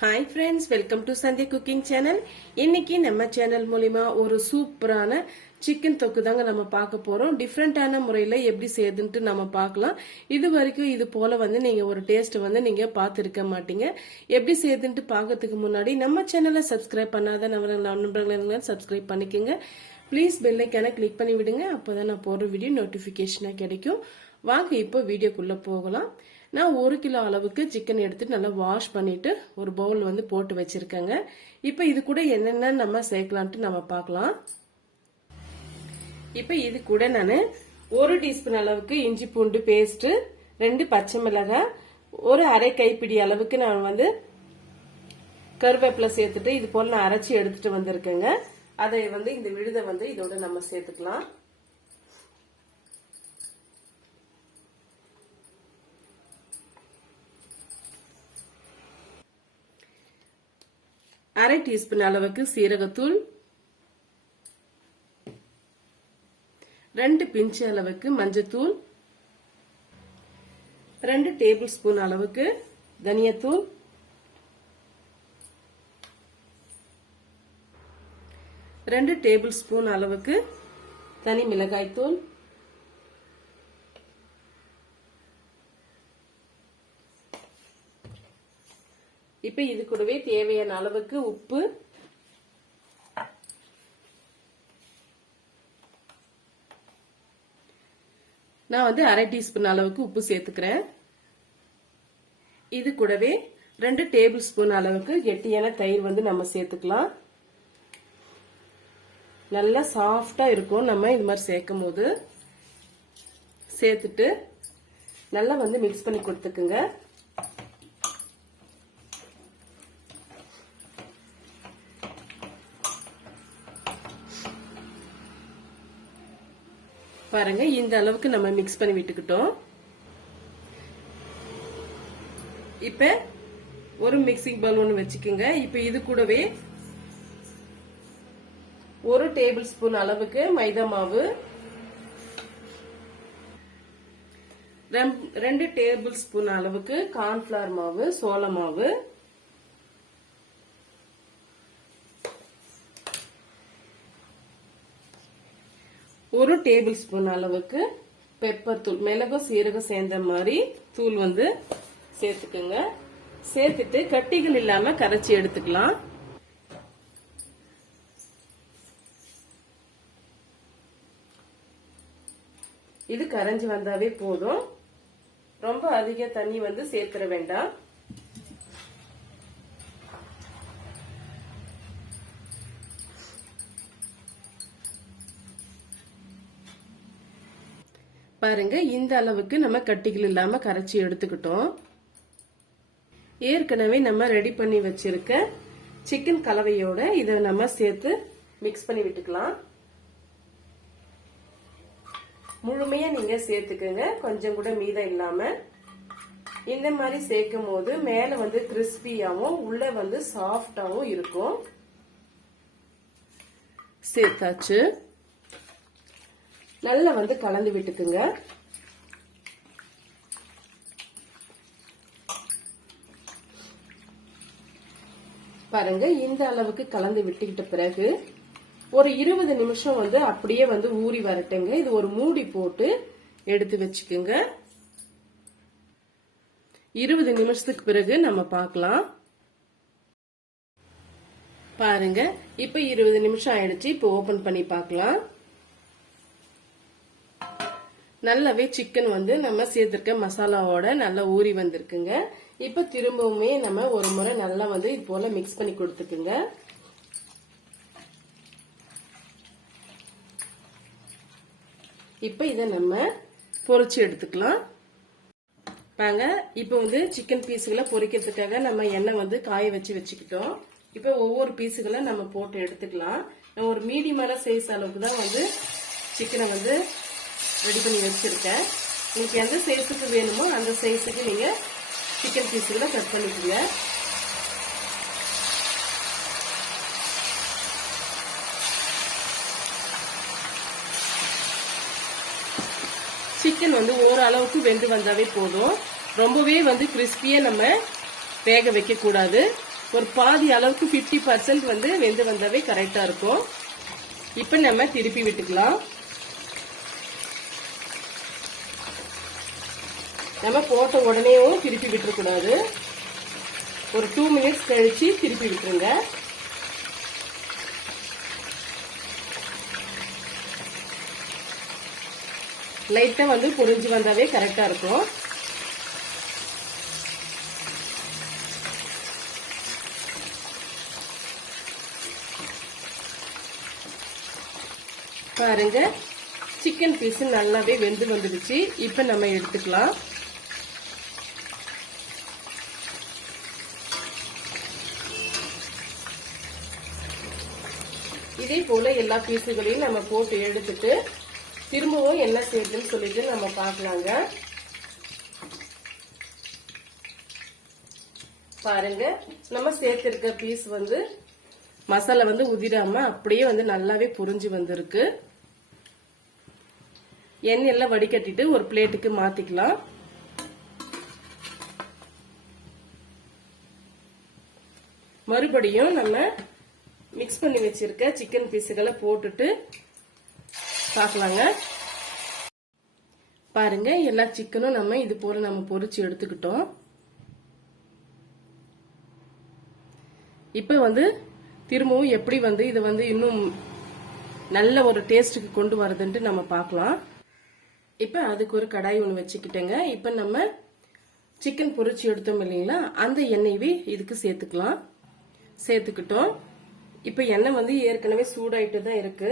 Hi friends welcome to Sandhya cooking channel இன்னைக்கு நம்ம channel மூலிமா ஒரு சூப்பரான சிக்கன் தொக்கு தாங்க நம்ம பார்க்க போறோம். டிஃப்ரெண்டான முறையில் எப்படி செய்யுதுன்ட்டு நம்ம பார்க்கலாம். இது வரைக்கும் இது போல வந்து நீங்க ஒரு டேஸ்ட் வந்து நீங்க பார்த்துருக்க மாட்டீங்க. எப்படி செய்யுதுன்ட்டு பார்க்கறதுக்கு முன்னாடி நம்ம சேனலை சப்ஸ்கிரைப் பண்ணாத நம்ம நண்பர்கள் சப்ஸ்கிரைப் பண்ணிக்கோங்க. ப்ளீஸ் பெல்லைக்கான கிளிக் பண்ணி விடுங்க. அப்போதான் நான் போடுற வீடியோ நோட்டிஃபிகேஷனாக கிடைக்கும். வாங்க இப்போ வீடியோக்குள்ள போகலாம். நான் ஒரு கிலோ அளவுக்கு சிக்கன் எடுத்துட்டு நல்லா வாஷ் பண்ணிட்டு ஒரு பவுல் வந்து போட்டு வச்சிருக்கேங்க. இப்போ இது கூட என்னென்ன நம்ம சேர்க்கலான்ட்டு நம்ம பார்க்கலாம். இப்போ இது கூட நான் ஒரு டீஸ்பூன் அளவுக்கு இஞ்சி பூண்டு பேஸ்ட் ரெண்டு பச்சை மிளகாய் ஒரு அரை கைப்பிடி அளவுக்கு நான் வந்து கருவேப்பிலை சேர்த்துட்டு இது போல நான் அரைச்சி எடுத்துட்டு வந்திருக்கேங்க. அதை வந்து இந்த விழுதை வந்து இதோட நம்ம சேர்த்துக்கலாம். அரை டீஸ்பூன் அளவுக்கு சீரகத்தூள் ரெண்டு பிஞ்சு அளவுக்கு மஞ்சத்தூள் ரெண்டு டேபிள் ஸ்பூன் அளவுக்கு தனியத்தூள் ரெண்டு டேபிள் ஸ்பூன் அளவுக்கு தனி மிளகாய்த்தூள் இப்ப இது கூடவே தேவையான அளவுக்கு உப்பு. நான் வந்து அரை டீஸ்பூன் அளவுக்கு உப்பு சேர்த்துக்கிறேன். இது கூடவே ரெண்டு டேபிள் ஸ்பூன் அளவுக்கு கெட்டியான தயிர் வந்து நம்ம சேர்த்துக்கலாம். நல்லா சாஃப்டா இருக்கும். நம்ம இது மாதிரி சேர்க்கும் போது சேர்த்துட்டு நல்லா வந்து மிக்ஸ் பண்ணி கொடுத்துக்குங்க. பாருங்க இந்த அளவுக்கு நம்ம மிக்ஸ் பண்ணி விட்டுக்கிட்டோம். இப்ப ஒரு மிக்சிங் பவுல் ஒன்று வச்சுக்கோங்க. இப்ப இது கூடவே ஒரு டேபிள் ஸ்பூன் அளவுக்கு மைதா மாவு ரெண்டு டேபிள் ஸ்பூன் அளவுக்கு கார்ன்ஃபிளவர் மாவு சோள மாவு ஒரு டேபிள் ஸ்பூன் அளவுக்கு பெப்பர் தூள் மிளகும் சீரகம் சேர்ந்த மாதிரி தூள் வந்து சேர்த்துக்குங்க. சேர்த்துட்டு கட்டிகள் இல்லாம கரைச்சி எடுத்துக்கலாம். இது கரைஞ்சி வந்தாவே போதும். ரொம்ப அதிக தண்ணி வந்து சேர்த்துற வேண்டாம். பாருங்க இந்த அளவுக்கு நம்ம கட்டிகள் இல்லாம கரைச்சி எடுத்துக்கிட்டோம். ஏற்கனவே நம்ம ரெடி பண்ணி வச்சிருக்க சிக்கன் கலவையோட இதை நம்ம சேர்த்து மிக்ஸ் பண்ணி விட்டுக்கலாம். முழுமையா நீங்க சேர்த்துக்கங்க கொஞ்சம் கூட மீதம் இல்லாம. இந்த மாதிரி சேர்க்கும் போது மேல வந்து கிறிஸ்பியாவும் உள்ள வந்து சாஃப்டாவும் இருக்கும். சேர்த்தாச்சு. நல்லா வந்து கலந்து விட்டுக்குங்க. பாருங்க இந்த அளவுக்கு கலந்து விட்டுக்கிட்ட பிறகு ஒரு இருபது நிமிஷம் வந்து அப்படியே வந்து ஊறி வரட்டுங்க. இது ஒரு மூடி போட்டு எடுத்து வச்சுக்கோங்க. இருபது நிமிஷத்துக்கு பிறகு நம்ம பார்க்கலாம். பாருங்க இப்ப இருபது நிமிஷம் ஆயிடுச்சு. இப்போ ஓபன் பண்ணி பார்க்கலாம். நல்லாவே சிக்கன் வந்து நம்ம சேர்த்திருக்க மசாலாவோட நல்லா ஊறி வந்திருக்குங்க. இப்ப திரும்பவுமே நம்ம ஒரு முறை நல்லா வந்து இது போல மிக்ஸ் பண்ணி கொடுத்துக்குங்க. இப்ப இதை நம்ம பொரிச்சு எடுத்துக்கலாம். பாங்க இப்போ வந்து சிக்கன் பீஸுகளை பொரிக்கிறதுக்காக நம்ம எண்ணெய் வந்து காய வச்சு வச்சுக்கிட்டோம். இப்போ ஒவ்வொரு பீஸுகளை நம்ம போட்டு எடுத்துக்கலாம். ஒரு மீடியமான சைஸ் அளவுக்கு தான் வந்து சிக்கனை வந்து ரெடி பண்ணி வச்சுருக்கேன். உங்களுக்கு எந்த சைஸுக்கு வேணுமோ அந்த சைஸுக்கு நீங்கள் சிக்கன் பீஸுகளை கட் பண்ணிக்கோங்க. சிக்கன் வந்து ஓரளவுக்கு வெந்து வந்தாவே போதும். ரொம்பவே வந்து கிறிஸ்பியாக நம்ம வேக வைக்கக்கூடாது. ஒரு பாதி அளவுக்கு 50% பர்சன்ட் வந்து வெந்து வந்தாவே கரெக்டாக இருக்கும். இப்போ நம்ம திருப்பி விட்டுக்கலாம். நம்ம போட்ட உடனேவும் திருப்பி விட்டுறக்கூடாது. ஒரு டூ மினிட்ஸ் கழிச்சு திருப்பி விட்டுருங்க. லைட்டாக வந்து பொறிஞ்சு வந்தாவே கரெக்டாக இருக்கும். பாருங்க சிக்கன் பீஸ் நல்லாவே வெந்து வந்துடுச்சு. இப்போ நம்ம எடுத்துக்கலாம். இதே போல எல்லா பீஸுகளையும் நம்ம போட்டு எடுத்துட்டு திரும்பவும் என்ன செய்யுதுன்னு சொல்லிட்டு நம்ம பார்க்கலாங்க. பாருங்க நம்ம சேர்த்திருக்க பீஸ் வந்து மசாலா வந்து உதிராம அப்படியே வந்து நல்லாவே புரிஞ்சு வந்திருக்கு. எண்ணெயெல்லாம் வடிகட்டிட்டு ஒரு பிளேட்டுக்கு மாத்திக்கலாம். மறுபடியும் நம்ம மிக்ஸ் பண்ணி வச்சிருக்க சிக்கன் பீஸுகளை போட்டுட்டு பார்க்கலாங்க பாருங்க எல்லா சிக்கனும் நம்ம இது போல நம்ம பொரிச்சு எடுத்துக்கிட்டோம். இப்ப வந்து திரும்பவும் எப்படி வந்து இதை வந்து இன்னும் நல்ல ஒரு டேஸ்ட்டுக்கு கொண்டு வருதுன்ட்டு நம்ம பார்க்கலாம். இப்ப அதுக்கு ஒரு கடாய் ஒன்று வச்சுக்கிட்டேங்க. இப்ப நம்ம சிக்கன் பொரிச்சு எடுத்தோம் இல்லைங்களா? அந்த எண்ணெய்வே இதுக்கு சேர்த்துக்கலாம். சேர்த்துக்கிட்டோம். இப்போ எண்ணெய் வந்து ஏற்கனவே சூடாயிட்டு தான் இருக்கு.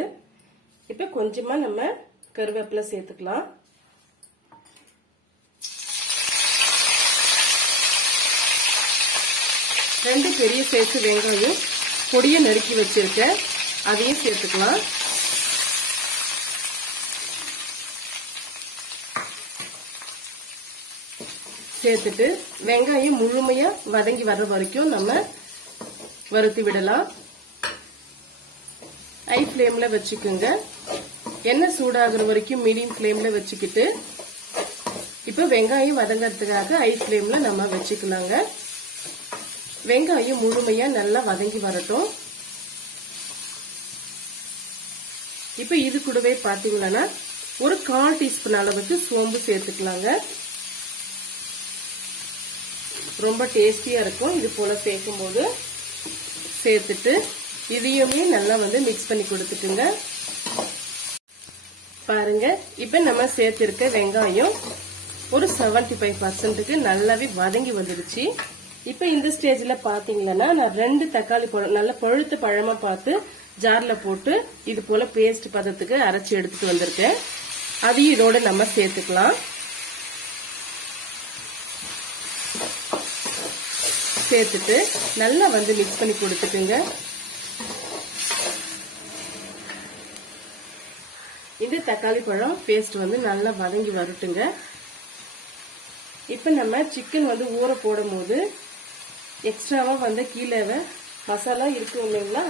இப்போ கொஞ்சமா நம்ம கருவேப்பிலை சேர்த்துக்கலாம். ரெண்டு பெரிய சேர்த்து வெங்காயம் பொடியை நறுக்கி வச்சிருக்கேன். அதையும் சேர்த்துக்கலாம். சேர்த்துட்டு வெங்காயம் முழுமையா வதங்கி வர்ற வரைக்கும் நம்ம வறுத்து விடலாம். ஹை ஃப்ளேம்ல வச்சுக்கோங்க. எண்ணெய் சூடாகிற வரைக்கும் மீடியம் ஃப்ளேம்ல வச்சுக்கிட்டு இப்போ வெங்காயம் வதங்கிறதுக்காக ஹை ஃப்ளேம்ல நம்ம வச்சுக்கலாங்க. வெங்காயம் முழுமையா நல்லா வதங்கி வரட்டும். இப்போ இது கூடவே பாத்தீங்கன்னா ஒரு கால் டீஸ்பூன் அளவுக்கு சோம்பு சேர்த்துக்கலாங்க. ரொம்ப டேஸ்டியா இருக்கும். இது போல சேர்க்கும் போது சேர்த்துட்டு இதையுமே நல்லா வந்து மிக்ஸ் பண்ணி கொடுத்துக்குங்க பாருங்க இப்ப நம்ம சேர்த்திருக்க வெங்காயம் ஒரு செவன்டி ஃபைவ் பர்சன்ட்டுக்கு நல்லாவே வதங்கி வந்துடுச்சு. இப்ப இந்த ஸ்டேஜ்ல பாத்தீங்கன்னா நான் ரெண்டு தக்காளி பழம் நல்ல பழுத்த பழமா பார்த்து ஜார்ல போட்டு இது போல பேஸ்ட் பதத்துக்கு அரைச்சி எடுத்துட்டு வந்திருக்கேன். அதையும் இதோட நம்ம சேர்த்துக்கலாம். சேர்த்துட்டு நல்லா வந்து மிக்ஸ் பண்ணி கொடுத்துட்டுங்க. தக்காளி பழம் பேஸ்ட் வந்து நல்லா வதங்கி வரட்டுங்க. இப்போ நம்ம சிக்கன் வந்து ஊற போடும் போது எக்ஸ்ட்ராவாக வந்து கீழே மசாலா இருக்கும் இல்லைங்களா?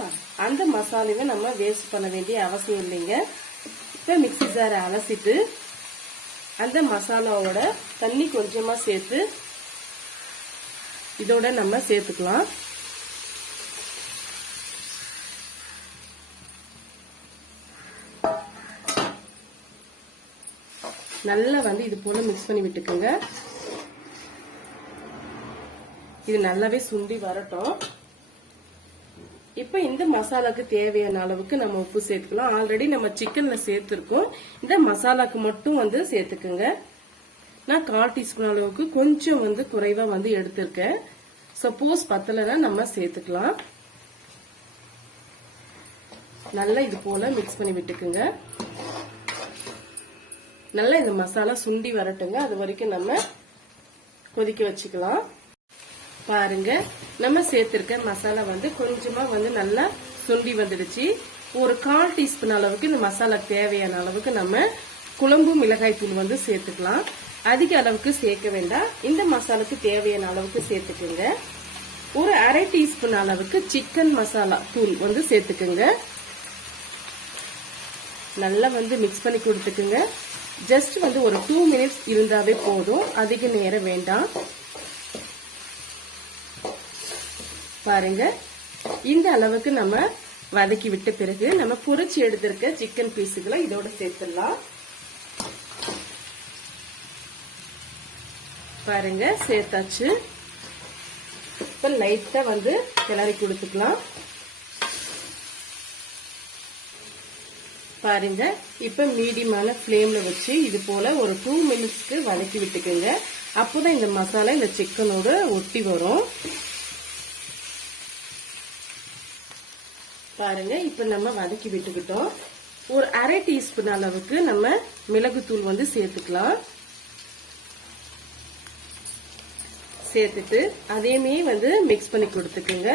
அந்த மசாலாவை நம்ம வேஸ்ட் பண்ண வேண்டிய அவசியம் இல்லைங்க. இப்போ மிக்சி ஜாரை அலசிட்டு அந்த மசாலாவோட தண்ணி கொஞ்சமாக சேர்த்து இதோட நம்ம சேர்த்துக்கலாம். நல்லா வந்து இது போல மிக்ஸ் பண்ணி விட்டுக்குங்க. இது நல்லாவே சுண்டி வரட்டும். இப்போ இந்த மசாலாக்கு தேவையான அளவுக்கு நம்ம உப்பு சேர்த்துக்கலாம். ஆல்ரெடி நம்ம சிக்கன்ல சேர்த்துருக்கோம். இந்த மசாலாக்கு மட்டும் வந்து சேர்த்துக்குங்க. நான் கால் டீஸ்பூன் அளவுக்கு கொஞ்சம் வந்து குறைவா வந்து எடுத்திருக்கேன். சப்போஸ் பத்தலைன்னா நம்ம சேர்த்துக்கலாம். நல்லா இது போல மிக்ஸ் பண்ணி விட்டுக்குங்க. நல்லா இந்த மசாலா சுண்டி வரட்டுங்க. அது வரைக்கும் நம்ம கொதிக்க வச்சுக்கலாம். பாருங்க நம்ம சேர்த்திருக்க மசாலா வந்து கொஞ்சமா வந்து நல்லா சுண்டி வந்துடுச்சு. ஒரு கால் டீஸ்பூன் அளவுக்கு இந்த மசாலா தேவையான அளவுக்கு நம்ம குழம்பு மிளகாய் தூள் வந்து சேர்த்துக்கலாம். அதிக அளவுக்கு சேர்க்க வேண்டாம். இந்த மசாலாக்கு தேவையான அளவுக்கு சேர்த்துக்குங்க. ஒரு அரை டீஸ்பூன் அளவுக்கு சிக்கன் மசாலா தூள் வந்து சேர்த்துக்குங்க. நல்லா வந்து மிக்ஸ் பண்ணி கொடுத்துக்குங்க. ஜஸ்ட் வந்து ஒரு டூ மினிட்ஸ் இருந்தாவே போதும். அதிக நேரம் வேண்டாம். பாருங்க. இந்த அளவுக்கு நம்ம வதக்கி விட்ட பிறகு நம்ம பொறிச்சு எடுத்திருக்க சிக்கன் பீஸுகளை இதோட சேர்த்துடலாம். பாருங்க சேர்த்தாச்சு. இப்ப லைட்டா வந்து கிளறி கொடுத்துக்கலாம். பாருங்க. இப்ப மீடியமான ஃப்ளேமில் வச்சு இது போல ஒரு டூ மினிட்ஸ்க்கு வதக்கி விட்டுக்குங்க. அப்போதான் இந்த மசாலா இந்த சிக்கனோட ஒட்டி வரும். பாருங்க இப்ப நம்ம வதக்கி விட்டுக்கிட்டோம். ஒரு அரை டீஸ்பூன் அளவுக்கு நம்ம மிளகுத்தூள் வந்து சேர்த்துக்கலாம். சேர்த்துட்டு அதையுமே வந்து மிக்ஸ் பண்ணி கொடுத்துக்குங்க.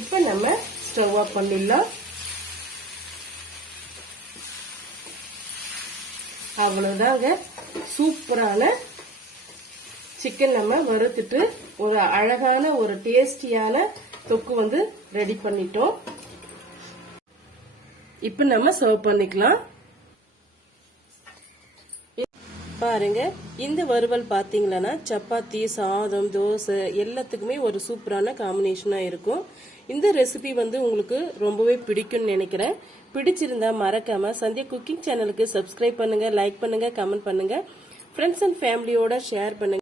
இப்ப நம்ம ஸ்டவ் ஆஃப் பண்ணிடலாம். அவ்வளவுதாங்க. சூப்பரான சிக்கன் நம்ம வறுத்துட்டு ஒரு அழகான ஒரு டேஸ்டியான தொக்கு வந்து ரெடி பண்ணிட்டோம். இப்ப நம்ம சர்வ் பண்ணிக்கலாம். பாருங்க இந்த வறுவல் பாத்தீங்களன்னா சப்பாத்தி சாதம் தோசை எல்லாத்துக்குமே ஒரு சூப்பரான காம்பினேஷனா இருக்கும். இந்த ரெசிபி வந்து உங்களுக்கு ரொம்பவே பிடிக்கும்னு நினைக்கிறேன். பிடிச்சிருந்தா மறக்காம சந்தியா குக்கிங் சேனலுக்கு சப்ஸ்கிரைப் பண்ணுங்க லைக் பண்ணுங்க கமெண்ட் பண்ணுங்க. ஃப்ரெண்ட்ஸ் அண்ட் ஃபேமிலியோட ஷேர் பண்ணுங்க.